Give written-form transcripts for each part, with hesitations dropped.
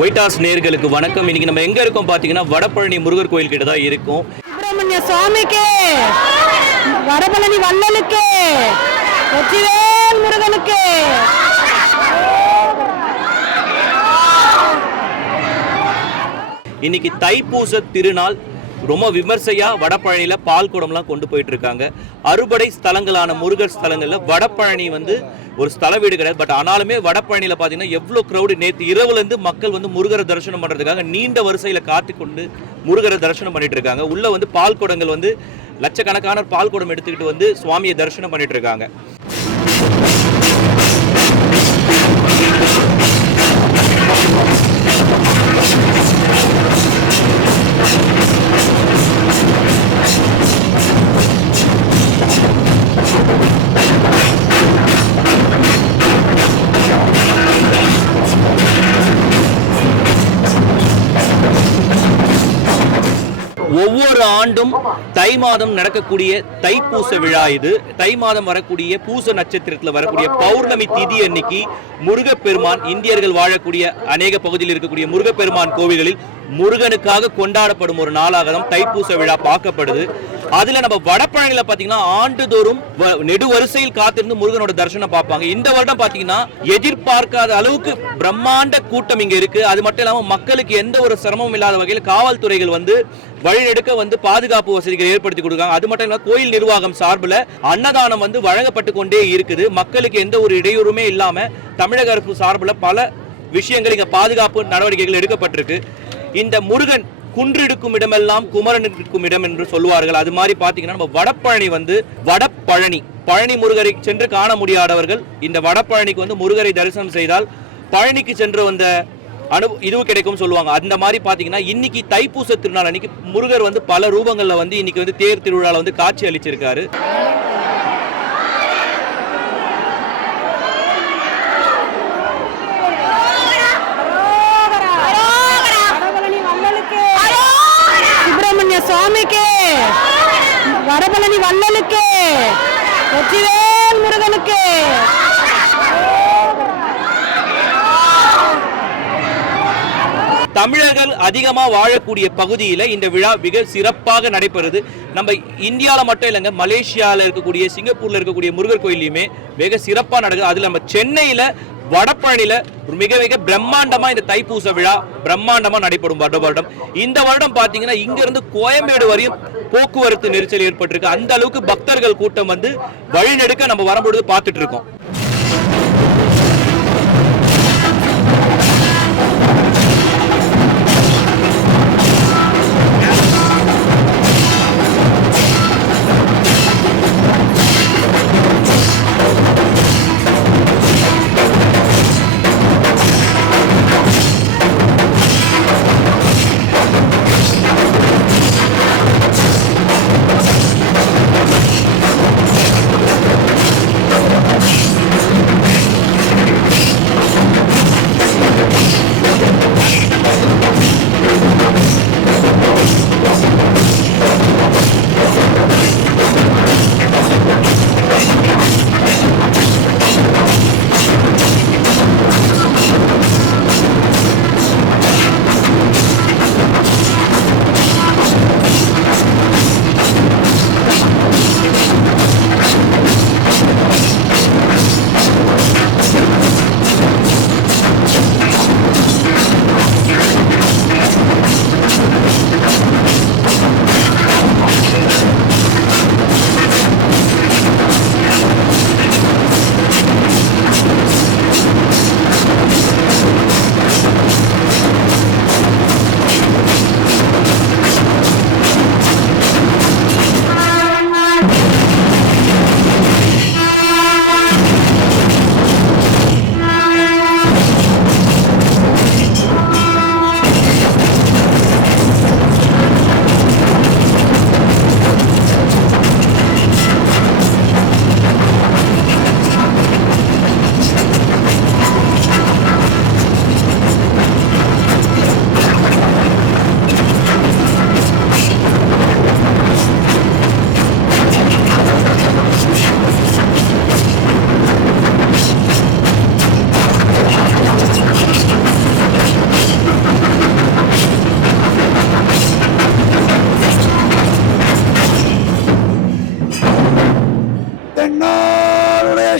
White house நேயர்களுக்கு வணக்கம். இன்னைக்கு நம்ம எங்க இருக்கோம் பாத்தீங்கன்னா வடபழனி முருகர் கோயில் கிட்ட தான் இருக்கோம். சுப்பிரமணிய சுவாமிக்கு, வடபழனி வள்ளலுக்கு, வெற்றிவேல் முருகனுக்கு. இன்னைக்கு தைப்பூச திருநாள் ரொம்ப விமர்சையா வடபழனியில பால் குடம்லாம் கொண்டு போயிட்டு இருக்காங்க. அறுபடை ஸ்தலங்களான முருகர் ஸ்தலங்கள்ல வடபழனி ஒரு ஸ்தல வீடு கிடையாது. பட் ஆனாலுமே வடபழனியில பாத்தீங்கன்னா எவ்வளவு கிரௌடு. நேற்று இரவுல இருந்து மக்கள் முருகரை தரிசனம் பண்றதுக்காக நீண்ட வரிசையில காத்து கொண்டு முருகரை தரிசனம் பண்ணிட்டு இருக்காங்க. உள்ள பால் குடங்கள் லட்சக்கணக்கான பால் குடம் எடுத்துக்கிட்டு சுவாமியை தரிசனம் பண்ணிட்டு இருக்காங்க. ஒவ்வொரு ஆண்டும் தை மாதம் நடக்கக்கூடிய தைப்பூச விழா இது. தை மாதம் வரக்கூடிய பூச நட்சத்திரத்தில் வரக்கூடிய பௌர்ணமி திதி அன்னைக்கு முருகப்பெருமான், இந்தியர்கள் வாழக்கூடிய அநேக பகுதியில் இருக்கக்கூடிய முருகப்பெருமான் கோவில்களில் முருகனுக்காக கொண்டாடப்படும் ஒரு நாளாக தான் தைப்பூச விழா பார்க்கப்படுது. அதுல நம்ம வடபழனியில பாத்தீங்கன்னா ஆண்டுதோறும் நெடுவரிசையில் காத்திருந்து முருகனோட தரிசனம் பார்ப்பாங்க. இந்த வருடம் பாத்தீங்கன்னா எதிர்பார்க்காத அளவுக்கு பிரம்மாண்ட கூட்டம் இங்க இருக்கு. அது மட்டும் இல்லாம மக்களுக்கு எந்த ஒரு சிரமமும் இல்லாத வகையில் காவல்துறைகள் வழிநெடுக்க பாதுகாப்பு வசதிகள் ஏற்படுத்தி கொடுக்காங்க. அது மட்டும் இல்லாம கோயில் நிர்வாகம் சார்பில் அன்னதானம் வழங்கப்பட்டு கொண்டே இருக்குது. மக்களுக்கு எந்த ஒரு இடையூறுமே இல்லாம தமிழக அரசு சார்பில் பல விஷயங்கள் இங்க பாதுகாப்பு நடவடிக்கைகள் எடுக்கப்பட்டிருக்கு. இந்த முருகன் குன்றிருக்கும் இடமெல்லாம் குமரன் இருக்கும் இடம் என்று சொல்வார்கள். அது மாதிரி பாத்தீங்கன்னா நம்ம வடபழனி வடபழனி பழனி முருகரை சென்று காண முடியாதவர்கள் இந்த வடபழனிக்கு முருகரை தரிசனம் செய்தால் பழனிக்கு சென்று வந்த இது கிடைக்கும் சொல்லுவாங்க. அந்த மாதிரி பாத்தீங்கன்னா இன்னைக்கு தைப்பூச திருநாள் அன்னைக்கு முருகர் பல ரூபங்கள்ல இன்னைக்கு தேர் திருவிழால காட்சி அளிச்சிருக்காரு. சுப்பிரமணிய சுவாமிக்கு, வடபழனி வள்ளலுக்கு, வெற்றிவேல் முருகனுக்கு. தமிழர்கள் அதிகமா வாழக்கூடிய பகுதியில இந்த விழா மிக சிறப்பாக நடைபெறுது. நம்ம இந்தியாவில மட்டும் இல்லைங்க, மலேசியாவில் இருக்கக்கூடிய, சிங்கப்பூர்ல இருக்கக்கூடிய முருகர் கோயிலையுமே மிக சிறப்பா நடக்குது. அதுல நம்ம சென்னையில வடபழனியில மிக மிக பிரம்மாண்டமா இந்த தைப்பூச விழா பிரம்மாண்டமா நடைபெறும் வருடம். இந்த வருடம் பாத்தீங்கன்னா இங்க இருந்து கோயம்பேடு வரையும் போக்குவரத்து நெரிசல் ஏற்பட்டிருக்கு. அந்த அளவுக்கு பக்தர்கள் கூட்டம் வழிநெடுக்க நம்ம வரும்பொழுது பார்த்துட்டு இருக்கோம்.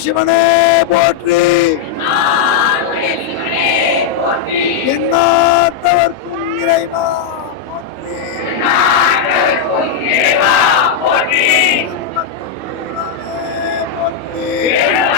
சிவனே போற்றி, எந்நாட்டவர்க்கும் இறைவா போற்றி, போற்றி.